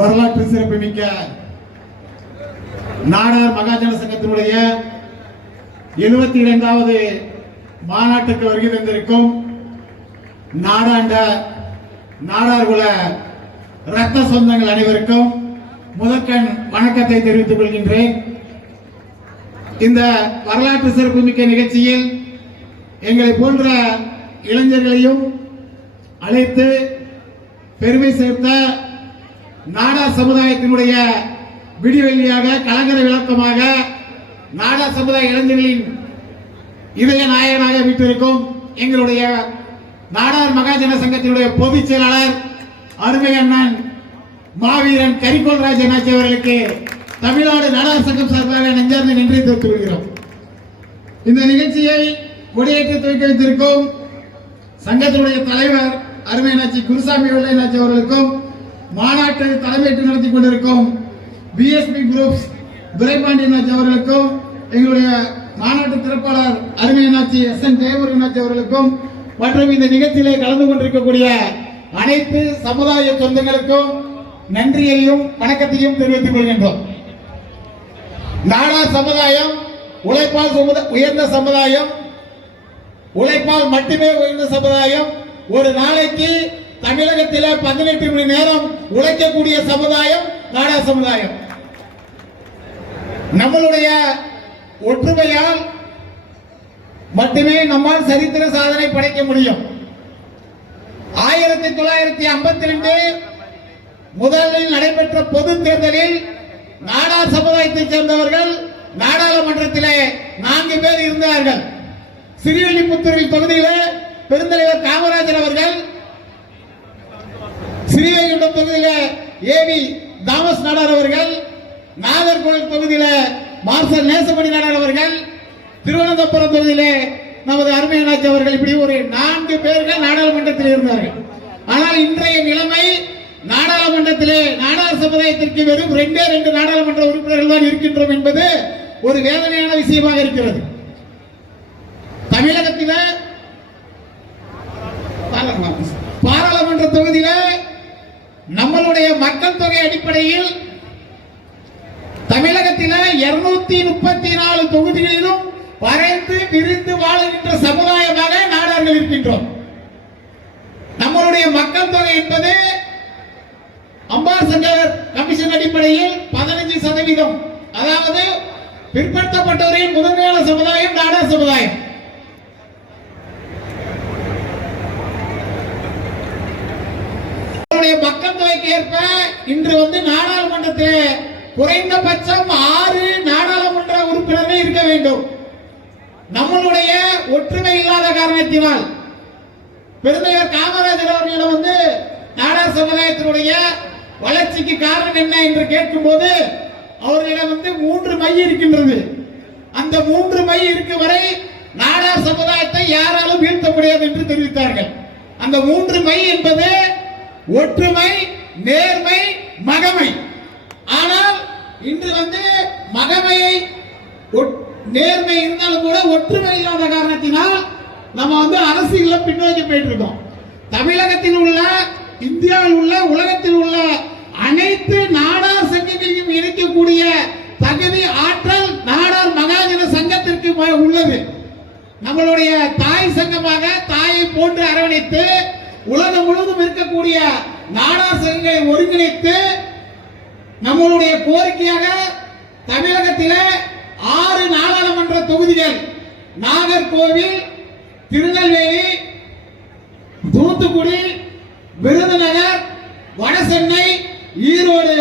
வரலாற்று சிறப்புமிக்க நாடார் மகாஜன சங்கத்தினுடைய 72வது மாநாட்டுக்கு வருகை தந்திருக்கும் நாடாண்ட நாடார்குல ரத்த சொந்தங்கள் அனைவருக்கும் முதற்கண் வணக்கத்தை தெரிவித்துக் கொள்கின்றேன். இந்த வரலாற்று சிறப்புமிக்க நிகழ்ச்சியில் எங்களை போன்ற இளைஞர்களையும் அழைத்து பெருமை சேர்த்த நாடார் சமுதாயத்தினுடைய விடிவெள்ளியாக கலங்கர விளக்கமாக நாடார் சமுதாய இளைஞர்களின் இதய நாயகனாக வீட்டிருக்கும் எங்களுடைய நாடார் மகாஜன சங்கத்தினுடைய பொதுச் செயலாளர் அருமை அண்ணன் மாவீரன் கரிகோல் ராஜ் அண்ணாச்சி அவர்களுக்கு தமிழ்நாடு நாடார் சங்கம் சார்பாக நெஞ்சார்ந்த நன்றி தெரிவித்துக் கொள்கிறோம். இந்த நிகழ்ச்சியை கொடியேற்றி துவக்கி வைத்திருக்கும் சங்கத்தினுடைய தலைவர் அருமை அண்ணாச்சி குருசாமி வெள்ளை அண்ணாச்சி அவர்களுக்கும் மாநாட்டை தலைமையேற்று நடத்தி கொண்டிருக்கும் பிஎஸ்பி குரூப்ஸ் துரைபாண்டி அண்ணாச்சி அவர்களுக்கும் எங்களுடைய மாநாட்டு திறப்பாளர் அருமை அண்ணாச்சி SN தேவர் அண்ணாச்சி அவர்களுக்கும் மற்றும் இந்த நிகழ்ச்சியிலே கலந்து கொண்டிருக்கக்கூடிய அனைத்து சமுதாய சொந்தங்களுக்கும் நன்றியையும் வணக்கத்தையும் தெரிவித்துக் கொள்கின்றோம். நாடார் சமுதாயம் உழைப்பால் உயர்ந்த சமுதாயம், உழைப்பால் மட்டுமே உயர்ந்த சமுதாயம். ஒரு நாளைக்கு தமிழகத்தில் 18 மணி நேரம் உழைக்கக்கூடிய சமுதாயம் நாடார் சமுதாயம். நம்மளுடைய ஒற்றுமையால் மட்டுமே நம்மால் சரித்திர சாதனை படைக்க முடியும். 1952 முதலில் நடைபெற்ற பொது தேர்தலில் நாடார் சமுதாயத்தைச் சேர்ந்தவர்கள் நாடாளுமன்றத்திலே 4 பேர் இருந்தார்கள். ஸ்ரீவில்லிபுத்தூரில் தொகுதியில் பெருந்தலைவர் காமராஜர் அவர்கள், ஸ்ரீவைகுண்டம் தொகுதியில் ஏவி தாமஸ் நாடார் அவர்கள், நாகர்கோவில் தொகுதியில் மார்ஷல் நேசமணி நாடார் அவர்கள், திருவனந்தபுரம் தொகுதியிலே நமது அருமை அண்ணாச்சி அவர்கள், இப்படி ஒரு 4 பேர்கள் நாடாளுமன்றத்தில் இருந்தார்கள். ஆனால் இன்றைய நிலைமை நாடாளுமன்றத்திலே நாடார் சமுதாயத்திற்கு வெறும் 2 நாடாளுமன்ற உறுப்பினர்கள் தான் இருக்கின்றோம் என்பது ஒரு வேதனையான விஷயமாக இருக்கிறது. தமிழகத்தில் பாராளுமன்ற தொகுதியில் நம்மளுடைய மக்கள் தொகை அடிப்படையில் தமிழகத்தில் 234 தொகுதிகளிலும் பறைந்து விரிந்து வாழுகின்ற சமுதாயமாக நாடார்கள் இருக்கின்றோம். நம்மளுடைய மக்கள் தொகை என்பது அம்பாசங்கர் கமிஷன் அடிப்படையில் 15%, அதாவது பிற்படுத்தப்பட்டவரின் முதன்மையான சமுதாயம் நாடார் சமுதாயம். மக்கள் தொகைக்கு ஏற்ப இன்று நாடாளுமன்றத்தில் குறைந்தபட்சம் 6 நாடாளுமன்ற உறுப்பினர்கள் இருக்க வேண்டும். நம்மளுடைய ஒற்றுமை இல்லாத காரணத்தினால் பெருந்தலைவர் காமராஜர் அவர்களிடம் நாடார் சமுதாயத்தினுடைய வளர்ச்சிக்கு காரணம் என்ன என்று கேட்கும் போது அவர்களிடம் 3 மை இருக்கின்றது. அந்த 3 மை இருக்கும் வரை நாடார் சமுதாயத்தை யாராலும் வீழ்த்த முடியாது என்று தெரிவித்தார்கள். அந்த 3 மை என்பது ஒற்றுமை, நேர்மை, மகமை. ஆனால் இன்று மகமையை நேர்மை இருந்தாலும் கூட ஒற்றுமை இல்லாத காரணத்தினால் நம்ம அரசியல் பின்னோக்கி போயிட்டு இருக்கோம். தமிழகத்தில் உள்ள, இந்தியாவில் உள்ள, உலகத்தில் உள்ள அனைத்து நாடார் சங்கங்களையும் இணைக்கக்கூடிய தகுதி, ஆற்றல் நாடார் மகாஜன சங்கத்திற்கு உள்ளது. நம்மளுடைய தாய் சங்கமாக தாயை போன்று அரவணைத்து உலகம் முழுவதும் இருக்கக்கூடிய நாடார் சங்கங்களை ஒருங்கிணைத்து நம்மளுடைய கோரிக்கையாக தமிழகத்தில் 6 நாடாளுமன்ற தொகுதிகள், நாகர்கோவில், திருநெல்வேலி, தூத்துக்குடி, விருதுநகர், வடசென்னை, ஈரோடு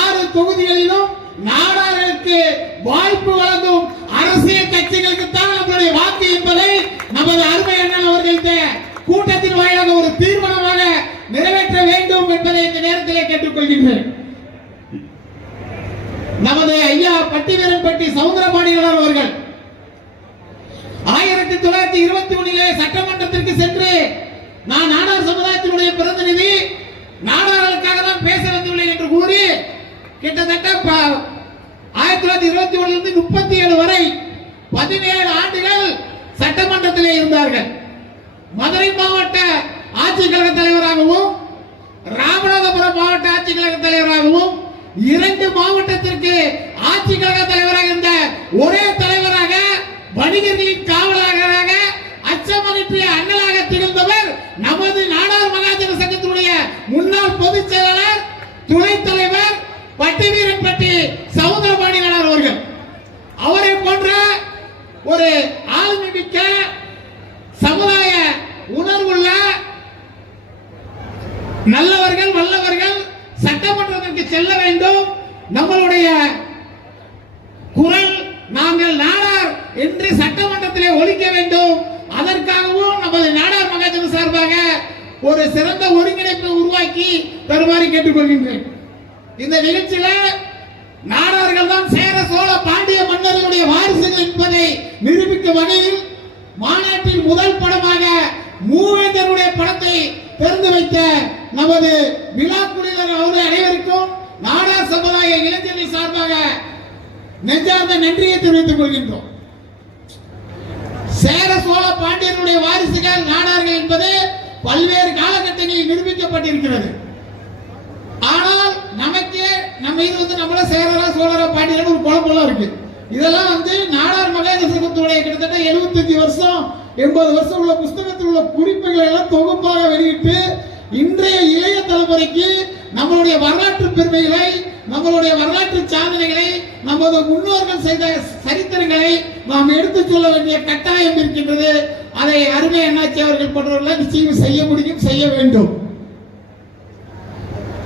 6 தொகுதிகளிலும் நாடார்களுக்கு வாய்ப்பு வழங்கும் அரசியல் கட்சிகளுக்கு தான் நம்மளுடைய வாக்கு என்பதை நமது அருமை அண்ணன் அவர்களுடைய கூட்டத்தின் வாயிலாக ஒரு தீர்மானமாக நிறைவேற்ற வேண்டும் என்பதை இந்த நேரத்திலே கேட்டுக்கொள்கின்றேன். நமது ஐயா பட்டிவீரன்பட்டி சவுந்தரபாண்டியன் அவர்கள் 1921 சட்டமன்றத்திற்கு சென்று நான் நாடார் சமுதாயத்தினுடைய பிரதிநிதி, நாடார்களுக்காக தான் பேச வந்துள்ளேன் என்று கூறி கிட்டத்தட்ட 1921 இருந்து 37 வரை 17 ஆண்டுகள் சட்டமன்றத்திலே இருந்தார்கள். மதுரை மாவட்ட ஆட்சிக் கழக தலைவராகவும் ராமநாதபுரம் மாவட்ட ஆட்சிக் கழக தலைவராகவும் 2 மாவட்டத்திற்கு ஆட்சி கழக தலைவராக இருந்த ஒரே தலைவராக, வணிகர்களின் காவலராக, அச்சமகற்றிய அண்ணலாக திகழ்ந்தவர் நமது நாடார் மகாஜன சங்கத்தினுடைய முன்னாள் பொதுச் செயலாளர், துணைத் தலைவர் பட்டிவீரன்பட்டி சவுந்தரபாணி நாடார் அவர்கள். அவரை போன்ற ஒரு ஆளுமை மிக்க சமுதாய உணர்வுள்ள நல்லவர்கள், வல்லவர்கள் சட்டமன்றத்திற்கு செல்ல வேண்டும். நம்மளுடைய குரல் நாங்கள் நாடார் என்று சட்டமன்றத்திலே ஒலிக்க வேண்டும். அதற்காகவும் நமது நாடார் மகாஜன சார்பாக ஒரு சிறந்த ஒருங்கிணைப்பை உருவாக்கி தருமாறு கேட்டுக்கொள்கின்றேன். இந்த நிகழ்ச்சியில நாடார்கள் தான் சேர சோழ பாண்டிய மன்னர்களுடைய வாரிசுகள் என்பதை நிரூபிக்கும் வகையில் மாநாட்டின் முதல் படமாக மூவேந்தருடைய படத்தை திறந்து வைத்த நமது விழா குழுவினர் அவர்கள் அனைவருக்கும் நாடார் சமுதாய இளைஞர்கள் சார்பாக நெஞ்சார்ந்த நன்றியை தெரிவித்துக் கொள்கின்றோம். சேர சோழ பாண்டியர்களுடைய வாரிசுகள் நாடார்கள் என்பது பல்வேறு காலகட்டங்களில் நிரூபிக்கப்பட்டிருக்கிறது. ஆனால் நமக்கு நம்ம இது வந்து நம்மள சேரரா சோழரா பாண்டியர்கள் ஒரு குழப்பம் இருக்கு. இதெல்லாம் வந்து நாடார் மகாஜன சங்கத்துடைய கிட்டத்தட்ட 75 வருஷம் 80 வருஷம் உள்ள புஸ்தகத்தில் உள்ள குறிப்புகளை எல்லாம் தொகுப்பாக வெளியிட்டு இன்றைய இளைய தலைமுறைக்கு நம்மளுடைய வரலாற்று பெருமைகளை, நம்மளுடைய வரலாற்று சாதனைகளை, நமது முன்னோர்கள் செய்த சரித்திரங்களை நாம் எடுத்துச் சொல்ல வேண்டிய கட்டாயம் இருக்கின்றது. அதை அருமை அண்ணாச்சி அவர்கள் போன்றவர்கள் நிச்சயம் செய்ய முடியும், செய்ய வேண்டும்.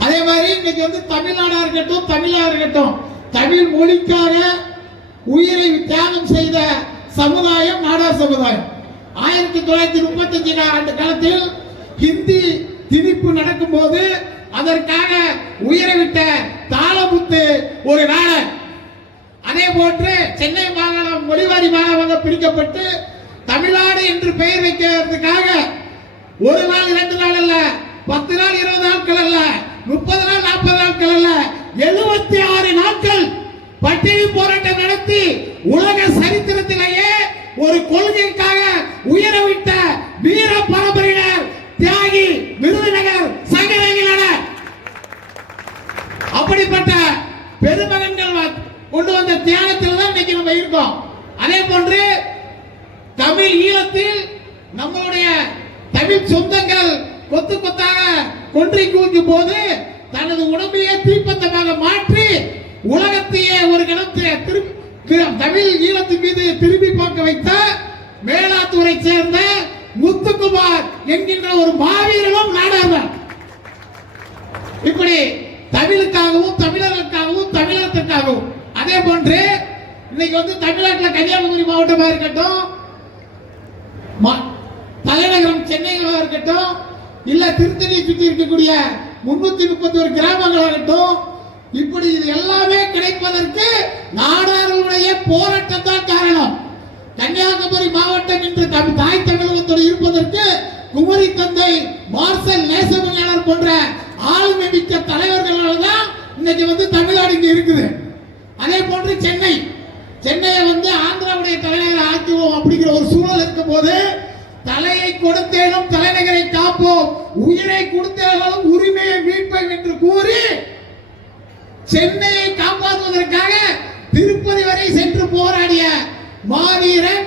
அதே மாதிரி இன்னைக்கு வந்து தமிழ்நாடா இருக்கட்டும், தமிழா இருக்கட்டும், தமிழ் மொழிக்காக உயிரை தியாகம் செய்த சமுதாயம் நாடார் சமுதாயம். 1935 ஆண்டு காலத்தில் ஹிந்தி திணிப்பு நடக்கும் போது அதற்காக உயிரை விட்ட தாளமுத்து ஒரு நாடர். அதே போன்று சென்னை மாகாணம் மொழிவாரி மாகாணமாக பிரிக்கப்பட்டு தமிழ்நாடு என்று பெயர் வைக்கிறதுக்காக ஒரு நாள் 2 நாள் அல்ல, 10 நாள் 20 நாட்கள் அல்ல, 30 நாள் 40 நாட்கள் அல்ல, 76 நாட்கள் பட்டினி போராட்டம் நடத்தி உலக சரித்திரத்திலேயே ஒரு கொள்கைக்காக உயிரை விட்ட வீர பரம்பரையினர் தியாகி விருதுநகர் சங்கரங்கினர். அப்படிப்பட்ட பெருமகன்கள் கொண்டு வந்த தியாகத்தில் தான் இன்னைக்கு நம்ம இருக்கோம். அதே போன்று தமிழ் ஈழத்தில் நம்மளுடைய தமிழ் சொந்தங்கள் கொத்து கொத்தாக கொன்றை குவிக்கும் போது தனது உடம்பையே தீப்பந்தமாக மாற்றி உலகத்தையே ஒரு கணத்தில் தமிழ் ஈழத்தின் மீது திரும்பி பார்க்க வைத்த மேலாத்தூரை சேர்ந்த முத்துக்குமார் என்கின்ற ஒரு மாவீரனும் நாடார். இப்படி தமிழுக்காகவும் தமிழர்களுக்காகவும் தமிழகத்திற்காகவும். அதே போன்று இன்னைக்கு வந்து தமிழ்நாட்டில் கன்னியாகுமரி மாவட்டமா இருக்கட்டும், தலைநகரம் சென்னையாக இருக்கட்டும், இல்ல திருத்தணி சுற்றி இருக்கக்கூடிய 331 கிராமங்களாகட்டும், இப்படி இது எல்லாமே கிடைப்பதற்கு நாடார்களுடைய போராட்டம் தான் காரணம். கன்னியாகுமரி மாவட்டம் இன்று தாய் தமிழகத்தோடு இருப்பதற்கு குமரி தந்தை மார்சல் நேசமணியாளர் போன்ற ஆளுமை மிக்க தலைவர்களால் தான் இன்னைக்கு வந்து தமிழ்நாடு இங்க இருக்குது. அதே போன்று சென்னையை வந்து ஆந்திராவுடைய தலைநகரை ஆக்குவோம் அப்படிங்கிற ஒரு சூழல் இருக்கும் போது தலையை கொடுத்தேனும் தலைநகரை காப்போம், உயிரை கொடுத்தாலும் உரிமையை மீட்போம் என்று கூறி சென்னையை காப்பாற்றுவதற்காக திருப்பதி வரை சென்று போராடிய மாவீரன்,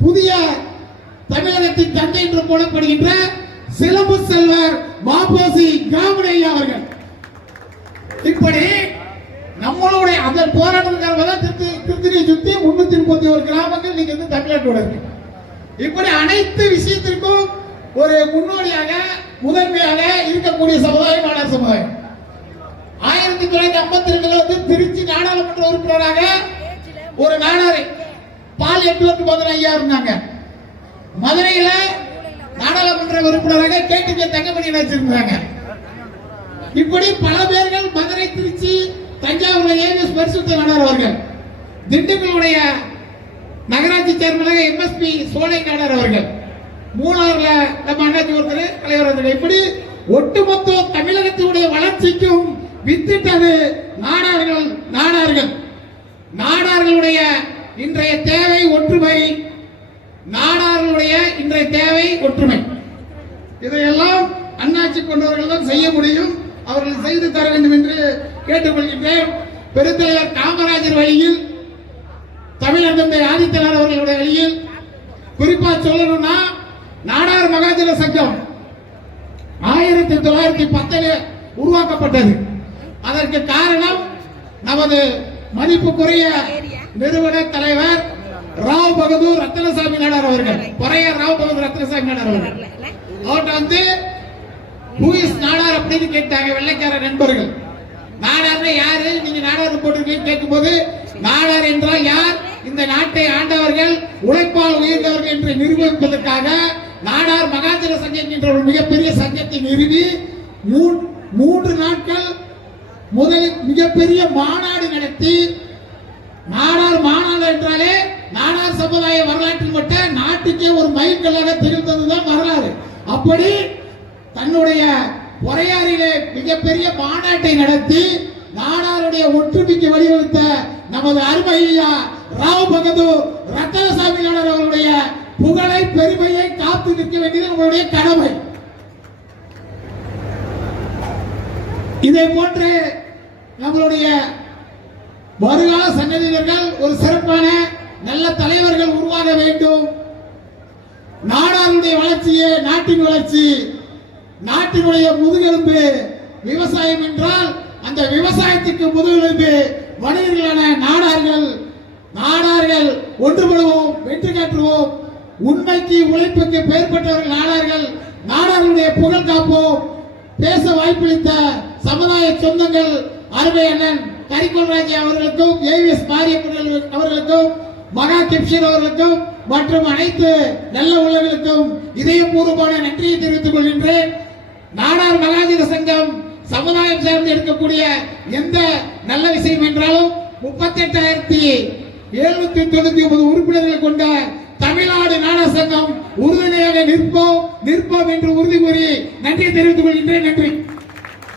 புதிய தமிழகத்தின் தந்தை என்று போடப்படுகின்ற சிலம்பு செல்வர் மாப்போசி கிராமணையா அவர்கள். இப்படி நம்மளுடைய அந்த போராட்டத்துக்காக திருத்தணியை சுற்றி 331 கிராமங்கள் நீங்க வந்து தமிழ்நாட்டோட இருக்கு. இப்படி அனைத்து விஷயத்திற்கும் ஒரு முன்னோடியாக முதன்மையாக இருக்கக்கூடிய சமுதாயம் நாடார் சமுதாயம். 1952 வந்து திருச்சி நாடாளுமன்ற உறுப்பினராக ஒரு நாடாரை பால் எட்வர்ட் மதுரை ஐயா இருந்தாங்க. மதுரையில நாடாளுமன்ற உறுப்பினராக கேட்டுக்கே தங்கமணி வச்சிருந்தாங்க. இப்படி பல பேர்கள் மதுரை, திருச்சி, தஞ்சாவூர்ல ஏவிஎஸ் பரிசுத்த நாடார் அவர்கள், திண்டுக்கல்லுடைய நகராட்சி சேர்மனாக எம்எஸ்பி சோலை நாடார் அவர்கள், மூணாறுல நம்ம அண்ணாச்சி ஒருத்தர் தலைவர். இப்படி ஒட்டுமொத்த தமிழகத்தினுடைய வளர்ச்சிக்கும் வித்திட்டது நாடார்கள். நாடார்களுடைய இன்றைய தேவை ஒற்றுமை. நாடார்களுடைய இன்றைய தேவை ஒற்றுமை. இதையெல்லாம் அண்ணாச்சி கொண்டவர்கள் தான் செய்ய முடியும். அவர்கள் செய்து தர வேண்டும் என்று கேட்டுக்கொள்கின்றேன். பெருந்தலைவர் காமராஜர் வழியில், தமிழர் தந்தை ஆதித்தனார் அவர்களுடைய வழியில், குறிப்பா சொல்லணும்னா நாடார் மகாஜன சங்கம் 1910 உருவாக்கப்பட்டது. அதற்கு காரணம் நமது மதிப்புக்குரிய நிறுவன தலைவர் ராவ் பகதூர் ரத்னசாமி நாடார் அவர்கள். பொறையார் ராவ் பகதூர் ரத்னசாமி நாடார் அவர்கள். அவர்கிட்ட வந்து who is நாடார் அப்படின்னு கேட்டாங்க வெள்ளைக்கார நண்பர்கள். நாடார் யாரு, நீங்க நாடார் போட்டிருக்கீங்க கேட்கும்போது, நாடார் என்றால் யார், இந்த நாட்டை ஆண்டவர்கள், உழைப்பால் உயர்ந்தவர்கள் என்று நிரூபிப்பதற்காக நாடார் மகாஜன சங்கம் என்ற ஒரு மிகப்பெரிய சங்கத்தை நிறுவி 3 நாட்கள் முதலில் மிகப்பெரிய மாநாடு நடத்தி, நாடார் மாநாடு என்றாலே நாடார் சமுதாய வரலாற்றில் மட்டும் நாட்டுக்கே ஒரு மைல்கல்லாக திகழ்ந்ததுதான் வரலாறு. அப்படி தன்னுடைய பொறையாறிலே மிகப்பெரிய மாநாட்டை நடத்தி நாடாருடைய ஒற்றுமைக்கு வழிவகுத்த நமது அருமை ஐயா ராவ் பகதூர் ரத்னசாமி நாடார் அவருடைய புகழை பெருமையை காத்து நிற்க வேண்டியது நம்மளுடைய கடமை. இதை போன்று நம்மளுடைய வருங்கால சன்னதியினர்கள் ஒரு சிறப்பான நல்ல தலைவர்கள் உருவாக வேண்டும். நாடாருடைய வளர்ச்சியே நாட்டின் வளர்ச்சி. நாட்டினுடைய முதுகெலும்பு விவசாயம் என்றால் அந்த விவசாயத்துக்கு முதுகெலும்பு வணிகர்களான நாடார்கள். நாடார்கள் ஒன்றுபடுவோம், வெற்றி காட்டுவோம். உண்மைக்கு உழைப்புக்கு பெயர் பெற்றவர்கள் நாடார்கள். நாடார்களுடைய புகழ் காப்போம். பேச வாய்ப்பளித்த சமுதாய சொந்தங்கள் அருமை அண்ணன் கரிகோல்ராஜ் அவர்களுக்கும், ஏவிஎஸ் மாரியப்பன் அவர்களுக்கும், மகா கிப்ஷன் அவர்களுக்கும் மற்றும் அனைத்து நல்ல உள்ளவர்களுக்கும் இதயபூர்வமான நன்றியை தெரிவித்துக் கொள்கின்றேன். நாடார் மகாஜன சங்கம் சமுதாயம் சார்ந்து எடுக்கக்கூடிய எந்த நல்ல விஷயம் என்றாலும் 38,799 உறுப்பினர்களை கொண்ட தமிழ்நாடு நாடார் சங்கம் உறுதுணையாக நிற்போம் என்று உறுதி கூறி நன்றி தெரிவித்துக் கொள்கின்றேன். நன்றி.